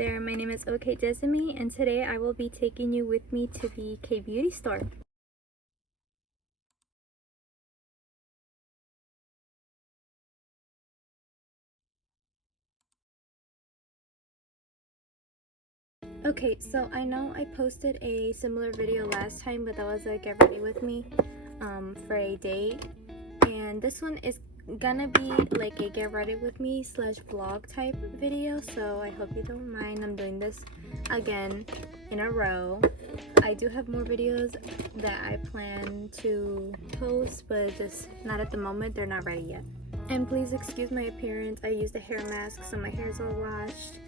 there, my name is OOTD and today I will be taking you with me to the Kbeauty store. Okay, so I know I posted a similar video last time, but that was a get ready with me for a date, and this one is gonna be like a get ready with me / vlog type video, so I hope you don't mind. I'm doing this again in a row. I do have more videos that I plan to post, but just not at the moment. They're not ready yet. And please excuse my appearance. I used a hair mask, so my hair is all washed.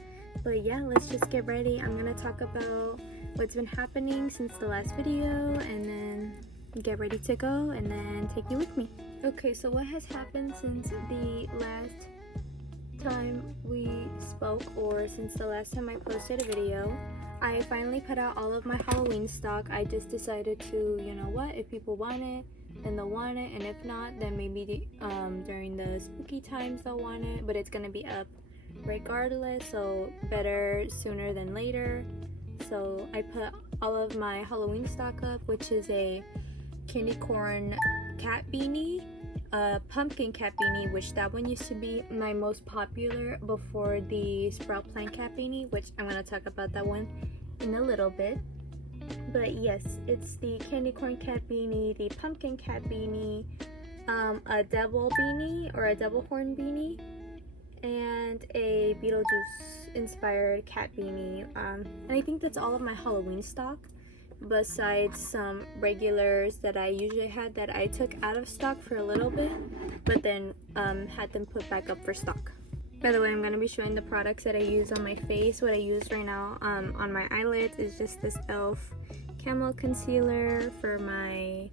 But yeah, let's just get ready. I'm gonna talk about what's been happening since the last video and then get ready to go and then take you with me. Okay, so what has happened since the last time we spoke, or since the last time I posted a video? I finally put out all of my Halloween stock. I just decided to, you know what, if people want it, then they'll want it, and if not, then maybe during the spooky times they'll want it, but it's gonna be up regardless, so better sooner than later. So I put all of my Halloween stock up, which is a candy corn cat beanie, a pumpkin cat beanie, which that one used to be my most popular before the sprout plant cat beanie, which I'm going to talk about that one in a little bit. But yes, it's the candy corn cat beanie, the pumpkin cat beanie, a devil beanie or a devil horn beanie, and a Beetlejuice inspired cat beanie. And I think that's all of my Halloween stock, besides some regulars that I usually had that I took out of stock for a little bit, but then had them put back up for stock. By the way, I'm going to be showing the products that I use on my face. What I use right now on my eyelids is just this e.l.f. Camo Concealer for my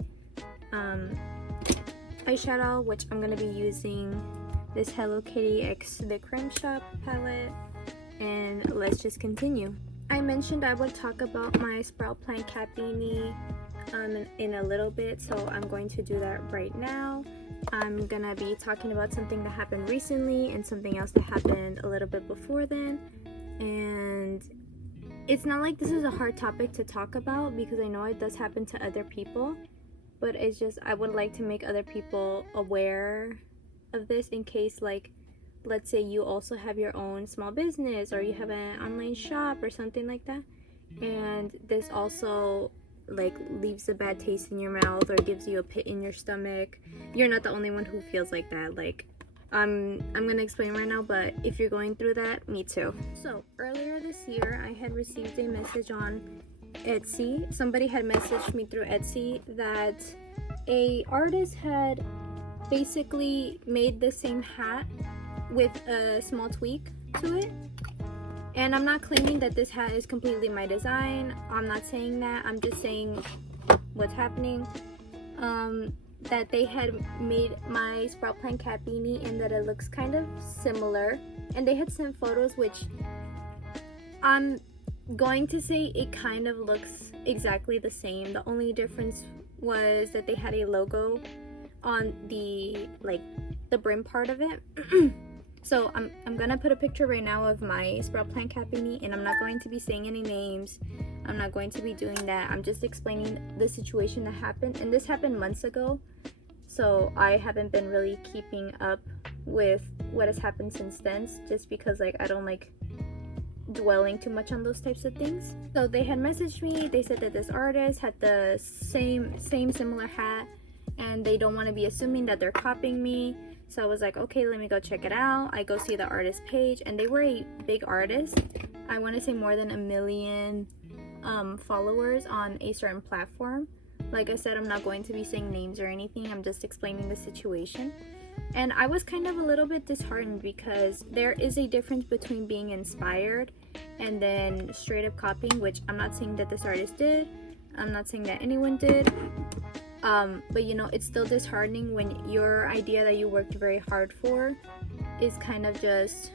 eyeshadow, which I'm going to be using this Hello Kitty X The Creme Shop palette, and let's just continue. I mentioned I would talk about my sprout plant cat beanie in a little bit, so I'm going to do that right now. I'm gonna be talking about something that happened recently and something else that happened a little bit before then, and it's not like this is a hard topic to talk about because I know it does happen to other people, but it's just I would like to make other people aware of this in case, like, let's say you also have your own small business or you have an online shop or something like that, and this also like leaves a bad taste in your mouth or gives you a pit in your stomach. You're not the only one who feels like that. Like, I'm gonna explain right now, but if you're going through that, me too. So earlier this year I had received a message on Etsy. Somebody had messaged me through Etsy that a artist had basically made the same hat with a small tweak to it, and I'm not claiming that this hat is completely my design. I'm not saying that. I'm just saying what's happening. That they had made my sprout plant cat beanie and that it looks kind of similar, and they had sent photos, which I'm going to say it kind of looks exactly the same. The only difference was that they had a logo on the the brim part of it. So I'm gonna put a picture right now of my sprout plant cat beanie, and I'm not going to be saying any names. I'm not going to be doing that. I'm just explaining the situation that happened, and this happened months ago, so I haven't been really keeping up with what has happened since then, just because like I don't like dwelling too much on those types of things. So they had messaged me. They said that this artist had the same similar hat, and they don't want to be assuming that they're copying me. So I was like, okay, let me go check it out. I go see the artist page, and they were a big artist. I want to say more than 1 million followers on a certain platform. Like I said, I'm not going to be saying names or anything. I'm just explaining the situation. And I was kind of a little bit disheartened because there is a difference between being inspired and then straight up copying, which I'm not saying that this artist did. I'm not saying that anyone did. But you know, it's still disheartening when your idea that you worked very hard for is kind of just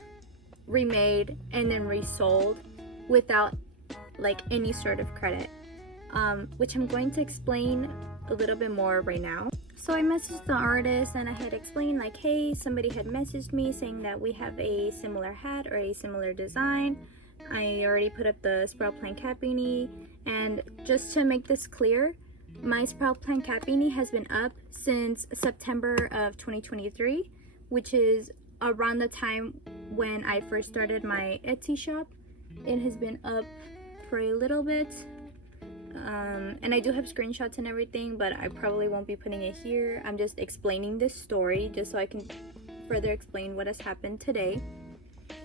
remade and then resold without like any sort of credit, which I'm going to explain a little bit more right now. So I messaged the artist and I had explained like, hey, somebody had messaged me saying that we have a similar hat or a similar design. I I already put up the Sprout Plan Cat Beanie. And just to make this clear, my Sprout Plan Cat Beanie has been up since September of 2023, which is around the time when I first started my Etsy shop. It has been up for a little bit, and I do have screenshots and everything, but I probably won't be putting it here. I'm just explaining this story just so I can further explain what has happened today.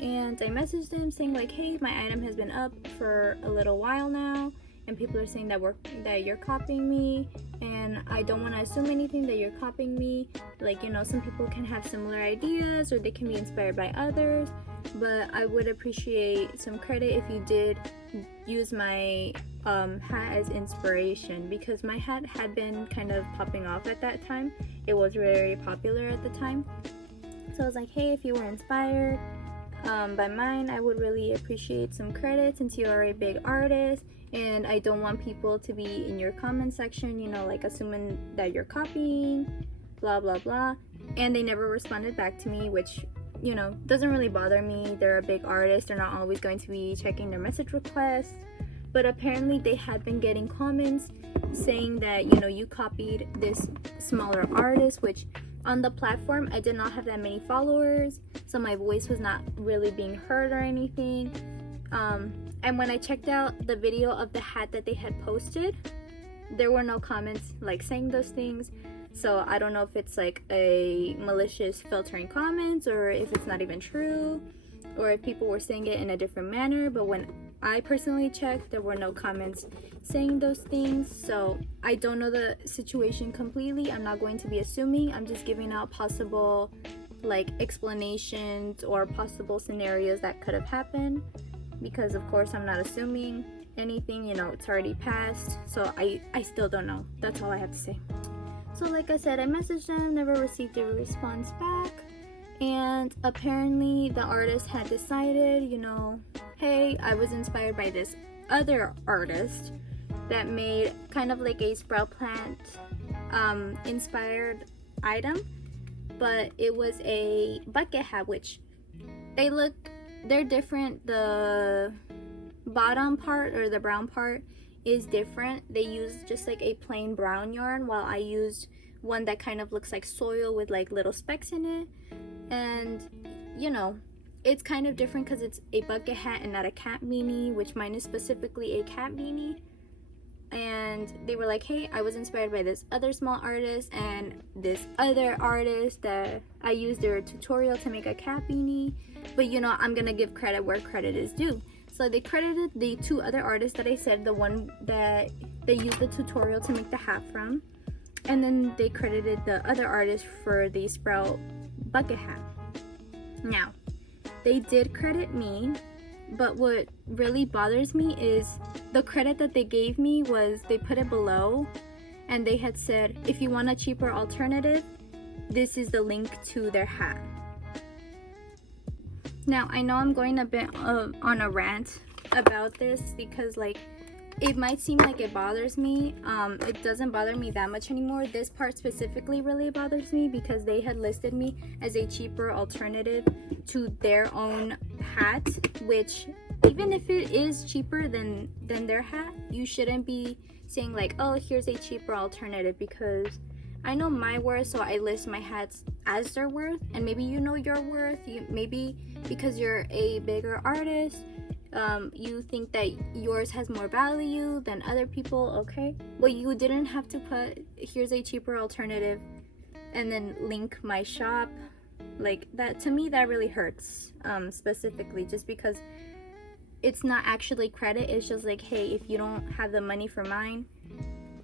And I messaged them saying like, hey, my item has been up for a little while now, and people are saying that you're copying me, and I don't want to assume anything that you're copying me. Like, you know, some people can have similar ideas or they can be inspired by others, but I would appreciate some credit if you did use my hat as inspiration, because my hat had been kind of popping off at that time. It was very popular at the time. So I was like, hey, if you were inspired by mine, I would really appreciate some credit since you are a big artist, and I don't want people to be in your comment section, you know, like assuming that you're copying, blah blah blah. And they never responded back to me, which, you know, doesn't really bother me. They're a big artist, they're not always going to be checking their message requests. But apparently they had been getting comments saying that, you know, you copied this smaller artist, which on the platform I did not have that many followers, so my voice was not really being heard or anything. And when I checked out the video of the hat that they had posted, there were no comments like saying those things. So I don't know if it's like a malicious filtering comments, or if it's not even true, or if people were saying it in a different manner. But when I personally checked, there were no comments saying those things. So I don't know the situation completely. I'm not going to be assuming. I'm just giving out possible like explanations or possible scenarios that could have happened, because of course I'm not assuming anything, you know, it's already passed. So I still don't know. That's all I have to say. So like I said, I messaged them, never received a response back. And apparently the artist had decided, you know, hey, I was inspired by this other artist that made kind of like a sprout plant inspired item, but it was a bucket hat, which they're different. The bottom part, or the brown part, is different. They used just like a plain brown yarn, while I used one that kind of looks like soil with like little specks in it. And you know, it's kind of different because it's a bucket hat and not a cat beanie, which mine is specifically a cat beanie. And they were like, hey, I was inspired by this other small artist and this other artist that I used their tutorial to make a cat beanie, but you know, I'm gonna give credit where credit is due. So they credited the two other artists that I said, the one that they used the tutorial to make the hat from, and then they credited the other artist for the sprout bucket hat. Now, they did credit me, but what really bothers me is the credit that they gave me was they put it below, and they had said, if you want a cheaper alternative, this is the link to their hat. Now, I know I'm going a bit on a rant about this, because like, it might seem like it bothers me. It doesn't bother me that much anymore. This part specifically really bothers me because they had listed me as a cheaper alternative to their own hat, which even if it is cheaper than their hat, you shouldn't be saying like, oh, here's a cheaper alternative, because I know my worth, so I list my hats as their worth. And maybe you know your worth. Maybe because you're a bigger artist, you think that yours has more value than other people. Okay, well, you didn't have to put here's a cheaper alternative and then link my shop. Like that, to me, that really hurts, specifically just because it's not actually credit. It's just like, hey, if you don't have the money for mine,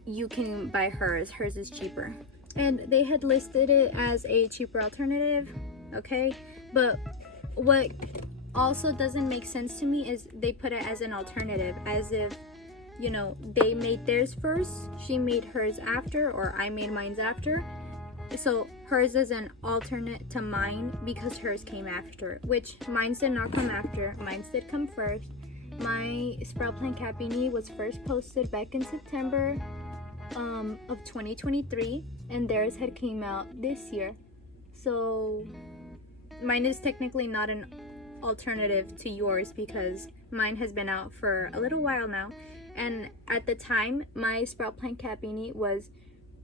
you can buy hers is cheaper. And they had listed it as a cheaper alternative, okay? But what also doesn't make sense to me is they put it as an alternative, as if, you know, they made theirs first, she made hers after, or I made mine's after. So hers is an alternate to mine because hers came after, which mine's did not come after. Mine's did come first. My Sprout Plan Cat Beanie was first posted back in September of 2023, and theirs had came out this year. So mine is technically not an alternative to yours because Mine has been out for a little while now, and at the time my sprout plant cat beanie was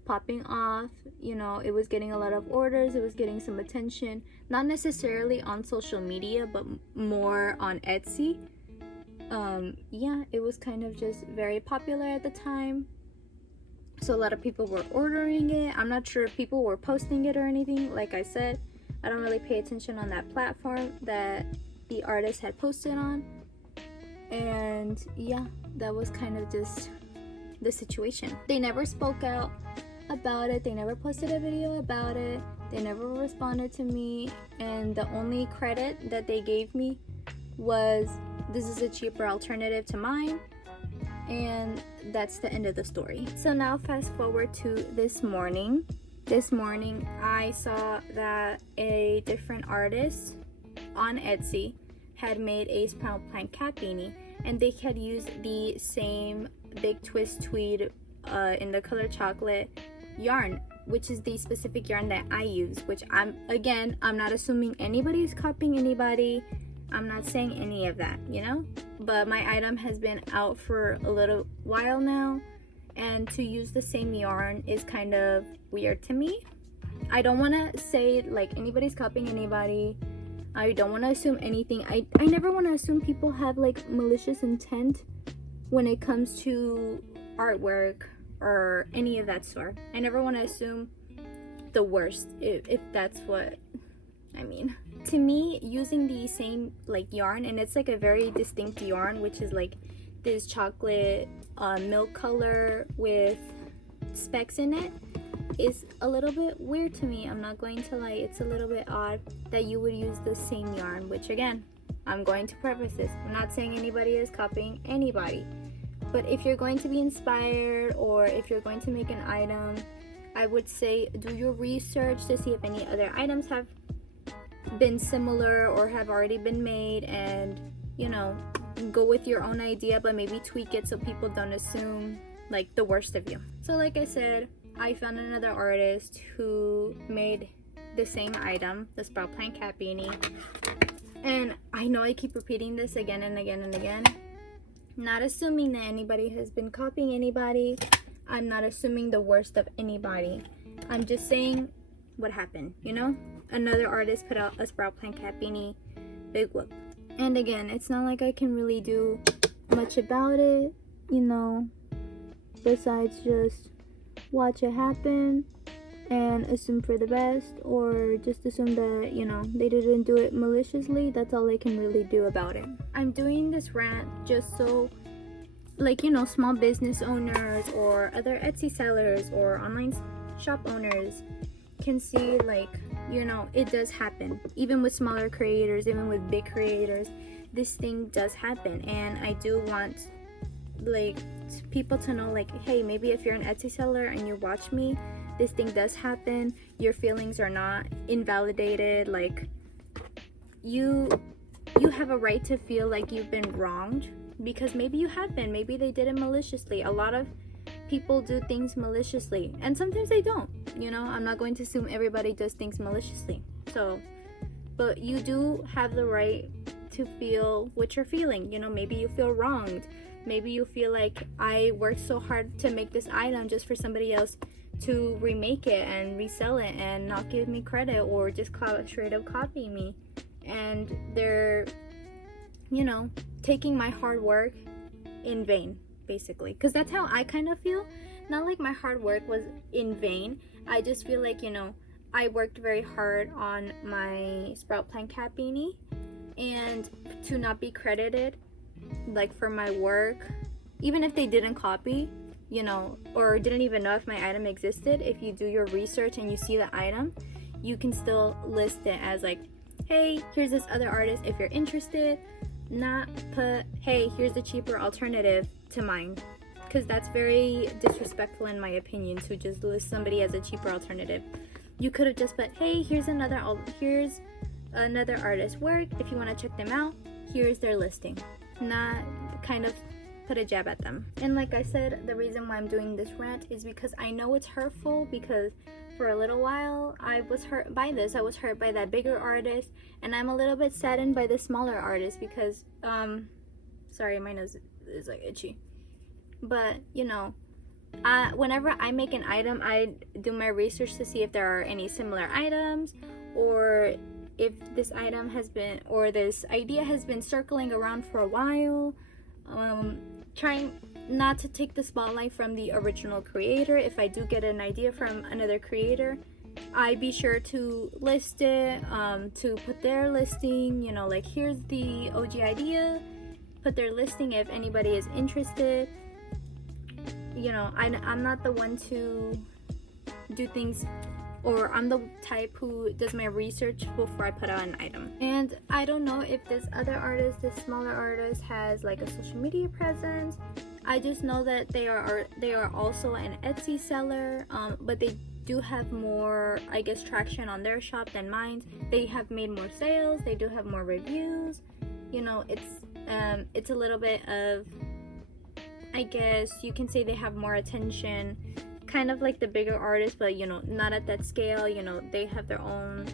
popping off. You know, it was getting a lot of orders, it was getting some attention, not necessarily on social media but more on Etsy. Yeah, it was kind of just very popular at the time, so a lot of people were ordering it. I'm not sure if people were posting it or anything. Like I said, I don't really pay attention on that platform that the artist had posted on. And yeah, that was kind of just the situation. They never spoke out about it, they never posted a video about it, they never responded to me, and the only credit that they gave me was, this is a cheaper alternative to mine, and that's the end of the story. So now fast forward to this morning. This morning I saw that a different artist on Etsy had made a sprout plant cat beanie, and they had used the same big twist tweed in the color chocolate yarn, which is the specific yarn that I use, which I'm not assuming anybody's copying anybody. I'm not saying any of that, you know, but my item has been out for a little while now, and to use the same yarn is kind of weird to me. I don't want to say like anybody's copying anybody. I don't want to assume anything. I never want to assume people have like malicious intent when it comes to artwork or any of that sort. I never want to assume the worst, if that's what I mean. To me, using the same like yarn, and it's like a very distinct yarn, which is like this chocolate milk color with specks in it, is a little bit weird to me. I'm not going to lie, it's a little bit odd that you would use the same yarn, which again, I'm going to preface this, I'm not saying anybody is copying anybody, but if you're going to be inspired or if you're going to make an item, I would say do your research to see if any other items have been similar or have already been made, and you know, go with your own idea, but maybe tweak it so people don't assume like the worst of you. So like I said, I found another artist who made the same item, the sprout plant cat beanie, and I know I keep repeating this again and again and again, not assuming that anybody has been copying anybody. I'm not assuming the worst of anybody. I'm just saying what happened, you know? Another artist put out a sprout plant cat beanie, big whoop. And again, it's not like I can really do much about it, you know, besides just watch it happen and assume for the best, or just assume that, you know, they didn't do it maliciously. That's all I can really do about it. I'm doing this rant just so, like, you know, small business owners or other Etsy sellers or online shop owners can see, like, you know, it does happen. Even with smaller creators, even with big creators, this thing does happen. And I do want, like, people to know, like, hey, maybe if you're an Etsy seller and you watch me, this thing does happen. Your feelings are not invalidated. Like, you have a right to feel like you've been wronged, because maybe you have been. Maybe they did it maliciously. A lot of people do things maliciously, and sometimes they don't, you know. I'm not going to assume everybody does things maliciously, so, but you do have the right to feel what you're feeling, you know. Maybe you feel wronged, maybe you feel like I worked so hard to make this item just for somebody else to remake it and resell it and not give me credit, or just straight up copy me, and they're, you know, taking my hard work in vain, basically. Because that's how I kind of feel. Not like my hard work was in vain, I just feel like, you know, I worked very hard on my sprout plant cat beanie, and to not be credited like for my work, even if they didn't copy, you know, or didn't even know if my item existed, if you do your research and you see the item, you can still list it as like, hey, here's this other artist if you're interested. Not put, hey, here's a cheaper alternative to mine, because that's very disrespectful in my opinion, to just list somebody as a cheaper alternative. You could have just put, hey, here's another artist's work, if you want to check them out, here's their listing. Not kind of put a jab at them. And like I said, the reason why I'm doing this rant is because I know it's hurtful, because for a little while I was hurt by this. I was hurt by that bigger artist, and I'm a little bit saddened by the smaller artist, because Sorry, my nose is like itchy. But you know, whenever I make an item, I do my research to see if there are any similar items, or if this item has been, or this idea has been circling around for a while. Trying not to take the spotlight from the original creator. If I do get an idea from another creator, I be sure to list it, to put their listing, you know, like here's the OG idea, put their listing if anybody is interested. You know, I'm not the one to do things, or I'm the type who does my research before I put out an item. And I don't know if this other artist, this smaller artist, has like a social media presence. I just know that they are also an Etsy seller, but they do have more, I guess, traction on their shop than mine. They have made more sales, they do have more reviews. You know, it's a little bit of, I guess you can say they have more attention, kind of like the bigger artists, but you know, not at that scale. You know, they have their own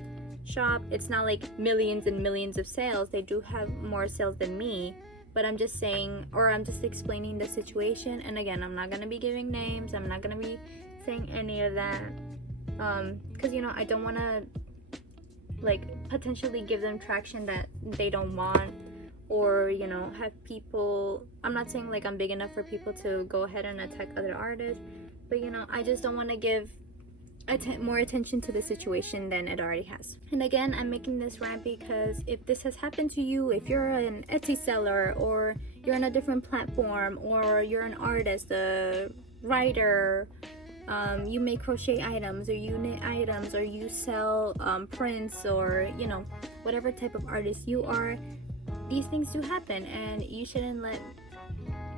shop. It's not like millions and millions of sales. They do have more sales than me, but I'm just saying, or I'm just explaining the situation. And again, I'm not gonna be giving names, I'm not gonna be saying any of that, because you know, I don't want to like potentially give them traction that they don't want, or you know, have people, I'm not saying like I'm big enough for people to go ahead and attack other artists, but you know, I just don't want to give more attention to the situation than it already has. And again, I'm making this rant because if this has happened to you, if you're an Etsy seller, or you're on a different platform, or you're an artist, a writer, you make crochet items, or you knit items, or you sell prints, or you know, whatever type of artist you are, these things do happen, and you shouldn't let,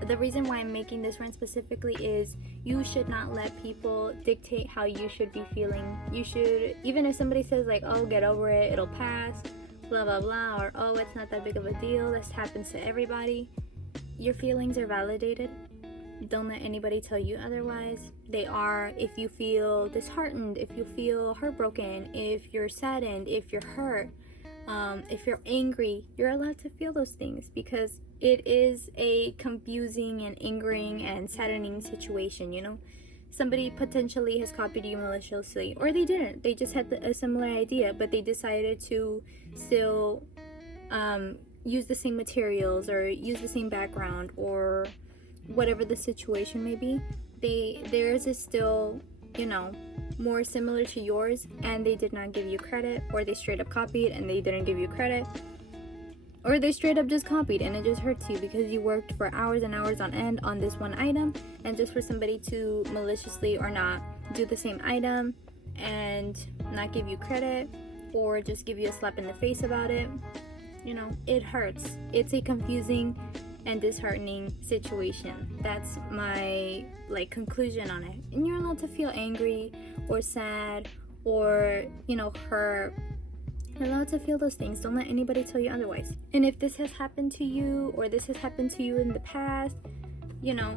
the reason why I'm making this rant specifically is you should not let people dictate how you should be feeling. You should, even if somebody says like, oh, get over it, it'll pass, blah blah blah, or oh, it's not that big of a deal, this happens to everybody, your feelings are validated. Don't let anybody tell you otherwise. They are. If you feel disheartened, if you feel heartbroken, if you're saddened, if you're hurt, if you're angry, you're allowed to feel those things, because it is a confusing and angering and saddening situation. You know, somebody potentially has copied you maliciously, or they didn't, they just had a similar idea, but they decided to still use the same materials, or use the same background, or whatever the situation may be. Theirs is still, you know, more similar to yours, and they did not give you credit, or they straight up copied and they didn't give you credit, or they straight up just copied and it just hurts you because you worked for hours and hours on end on this one item, and just for somebody to maliciously or not do the same item and not give you credit, or just give you a slap in the face about it, you know, it hurts. It's a confusing and disheartening situation. That's my like conclusion on it. And you're allowed to feel angry or sad, or you know, hurt. You're allowed to feel those things. Don't let anybody tell you otherwise. And if this has happened to you, or this has happened to you in the past, you know,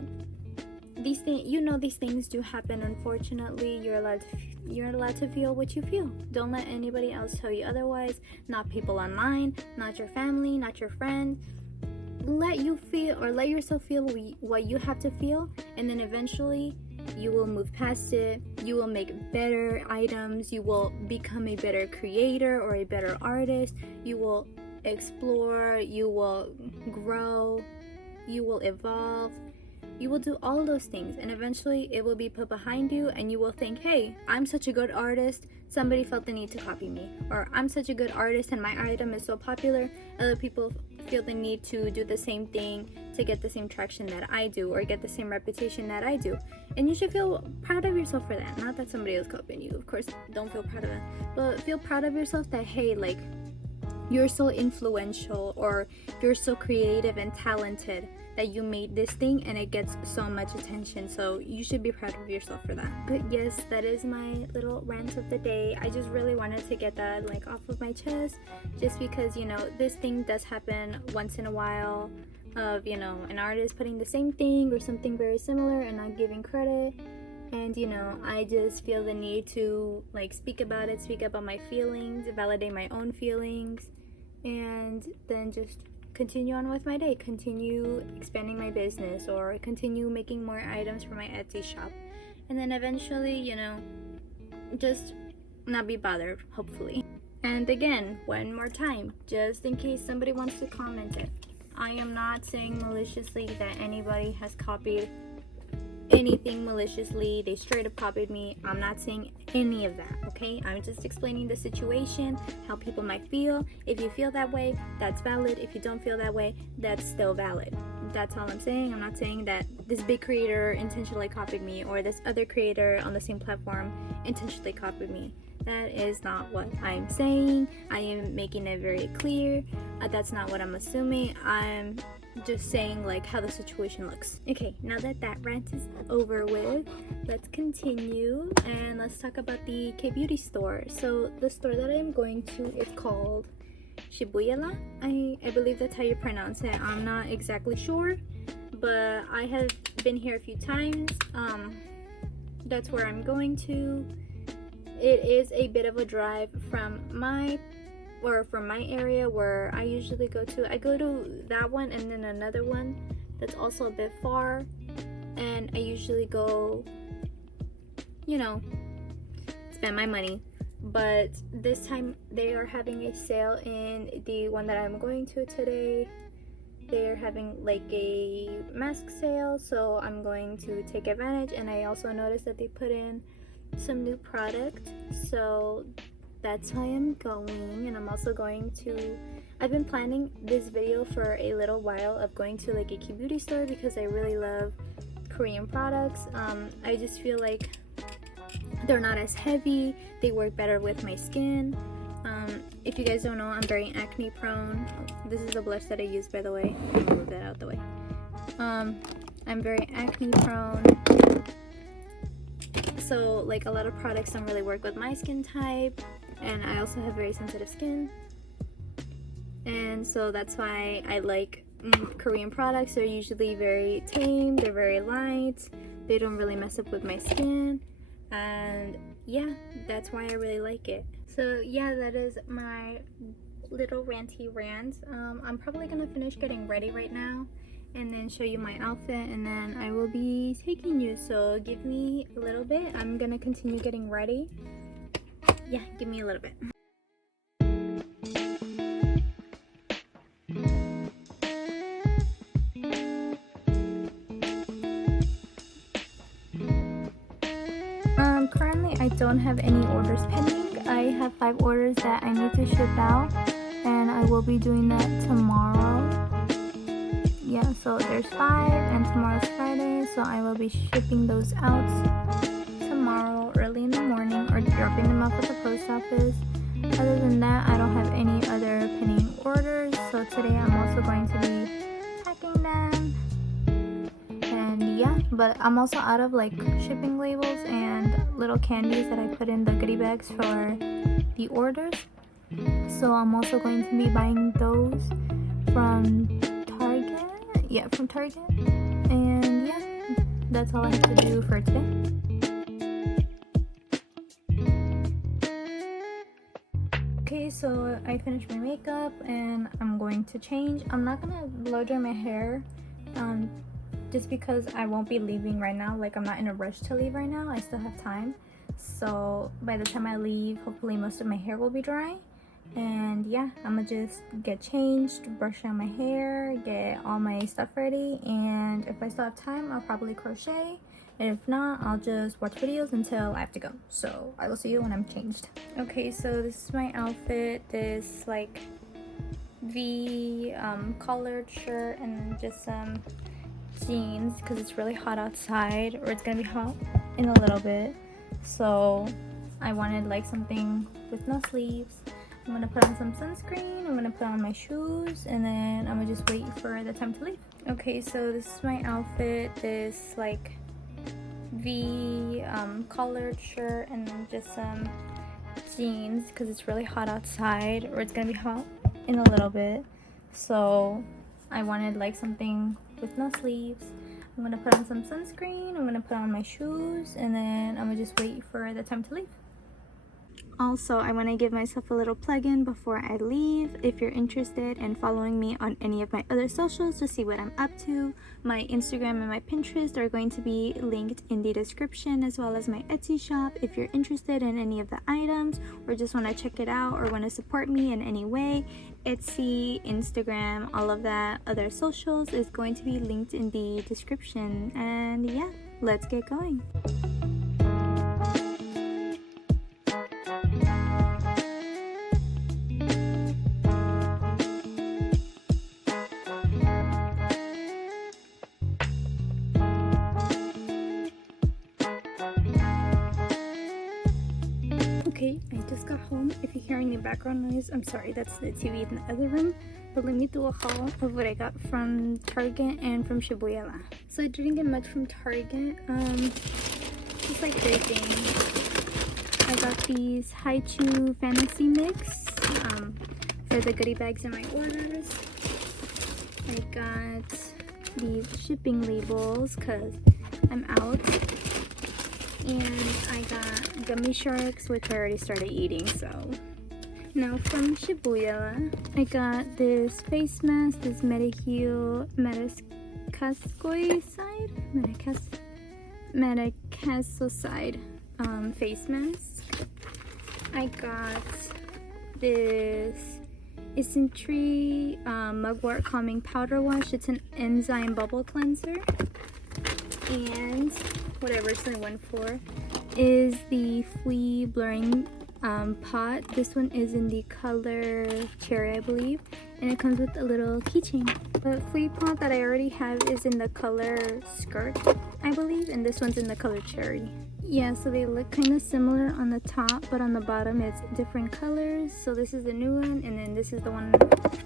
these things, you know, these things do happen, unfortunately. You're allowed to feel what you feel. Don't let anybody else tell you otherwise. Not people online, not your family, not your friends. Let you feel, or let yourself feel what you have to feel, and then eventually you will move past it. You will make better items. You will become a better creator or a better artist. You will explore. You will grow. You will evolve. You will do all those things, and eventually it will be put behind you, and you will think, hey, I'm such a good artist, somebody felt the need to copy me. Or I'm such a good artist and my item is so popular, other people feel the need to do the same thing to get the same traction that I do, or get the same reputation that I do. And you should feel proud of yourself for that. Not that somebody else copying you, of course, don't feel proud of that, but feel proud of yourself that, hey, like, you're so influential, or you're so creative and talented that you made this thing and it gets so much attention. So you should be proud of yourself for that. But yes, that is my little rant of the day. I just really wanted to get that like off of my chest, just because, you know, this thing does happen once in a while, of, you know, an artist putting the same thing or something very similar and not giving credit. And you know, I just feel the need to like speak about it, speak about my feelings, validate my own feelings, and then just continue on with my day, continue expanding my business, or continue making more items for my Etsy shop. And then eventually, you know, just not be bothered, hopefully. And again, one more time, just in case somebody wants to comment it, I am not saying maliciously that anybody has copied anything maliciously. They straight up copied me. I'm not saying any of that, okay? I'm just explaining the situation, how people might feel. If you feel that way, that's valid. If you don't feel that way, that's still valid. That's all I'm saying. I'm not saying that this big creator intentionally copied me, or this other creator on the same platform intentionally copied me. That is not what I'm saying. I am making it very clear. That's not what I'm assuming. I'm just saying like how the situation looks. Okay, now that rant is over with, let's continue and let's talk about the Kbeauty store. So the store that I'm going to is called Shibuya. I believe that's how you pronounce it. I'm not exactly sure, but I have been here a few times. That's where I'm going to. It is a bit of a drive from my area where I usually go to. I go to that one and then another one that's also a bit far, and I usually go, you know, spend my money. But this time they are having a sale in the one that I'm going to today. They're having like a mask sale, so I'm going to take advantage. And I also noticed that they put in some new product, so that's why I'm going. And I'm also going to, I've been planning this video for a little while of going to like a Kbeauty store because I really love Korean products. I just feel like they're not as heavy, they work better with my skin. If you guys don't know, I'm very acne prone. This is a blush that I use, by the way. Let me move that out the way. I'm very acne prone, so like a lot of products don't really work with my skin type, and I also have very sensitive skin, and so that's why I like Korean products. They're usually very tame, they're very light, they don't really mess up with my skin, and yeah, that's why I really like it. So yeah, that is my little ranty rant. I'm probably gonna finish getting ready right now and then show you my outfit, and then I will be taking you, so give me a little bit. I'm gonna continue getting ready. Yeah, give me a little bit. Currently I don't have any orders pending. I have 5 orders that I need to ship out, and I will be doing that tomorrow. Yeah, so there's 5 and tomorrow's Friday, so I will be shipping those out tomorrow early in the morning, or dropping them off at the post office. Other than that, I don't have any other pending orders, so today I'm also going to be packing them. And yeah, but I'm also out of like shipping labels and little candies that I put in the goodie bags for the orders, so I'm also going to be buying those from Target. Yeah, from Target. And yeah, that's all I have to do for today. Okay, so I finished my makeup and I'm going to change. I'm not gonna blow dry my hair just because I won't be leaving right now. Like, I'm not in a rush to leave right now. I still have time, so by the time I leave, hopefully most of my hair will be dry. And yeah, I'm gonna just get changed, brush out my hair, get all my stuff ready, and if I still have time, I'll probably crochet, and if not, I'll just watch videos until I have to go. So I will see you when I'm changed. Okay, so this is my outfit. This like V collared shirt and just some jeans because it's really hot outside, or it's gonna be hot in a little bit, so I wanted like something with no sleeves. I'm gonna put on some sunscreen, I'm gonna put on my shoes, and then I'm gonna just wait for the time to leave. Okay, so this is my outfit. This like V collared shirt and just some jeans because it's really hot outside, or it's gonna be hot in a little bit, so I wanted like something with no sleeves. I'm gonna put on some sunscreen, I'm gonna put on my shoes, and then I'm gonna just wait for the time to leave. Also, I want to give myself a little plug-in before I leave. If you're interested in following me on any of my other socials to see what I'm up to, my Instagram and my Pinterest are going to be linked in the description, as well as my Etsy shop. If you're interested in any of the items or just want to check it out or want to support me in any way, Etsy, Instagram, all of that other socials is going to be linked in the description. And yeah, let's get going. Okay, I just got home. If you're hearing the background noise, I'm sorry, that's the TV in the other room. But let me do a haul of what I got from Target and from Kbeauty. So I didn't get much from Target. Just like everything. I got these Haichu Fantasy Mix for the goodie bags in my orders. I got these shipping labels because I'm out. And I got gummy sharks, which I already started eating, so. Now from Kbeauty, I got this face mask, this Metacasoicide face mask. I got this Isentry Mugwort Calming Powder Wash. It's an enzyme bubble cleanser. And what I originally went for is the Flea Blurring pot. This one is in the color Cherry, I believe, and it comes with a little keychain. The Flea pot that I already have is in the color Skirt, I believe, and this one's in the color Cherry. Yeah, so they look kind of similar on the top, but on the bottom it's different colors. So this is the new one, and then this is the one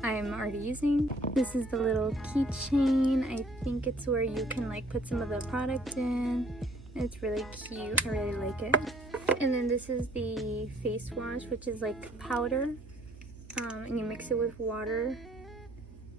I'm already using. This is the little keychain. I think it's where you can like put some of the product in. It's really cute. I really like it. And then this is the face wash, which is like powder, and you mix it with water.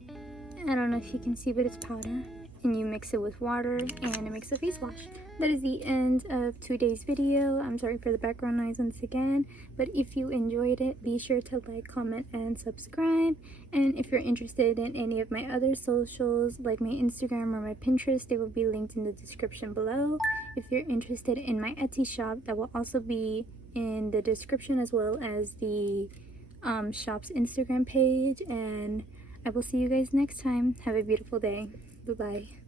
I don't know if you can see, but it's powder. And you mix it with water and it makes a face wash. That is the end of today's video. I'm sorry for the background noise once again, but if you enjoyed it, be sure to like, comment, and subscribe. And if you're interested in any of my other socials, like my Instagram or my Pinterest, they will be linked in the description below. If you're interested in my Etsy shop, that will also be in the description, as well as the shop's Instagram page. And I will see you guys next time. Have a beautiful day. Bye-bye.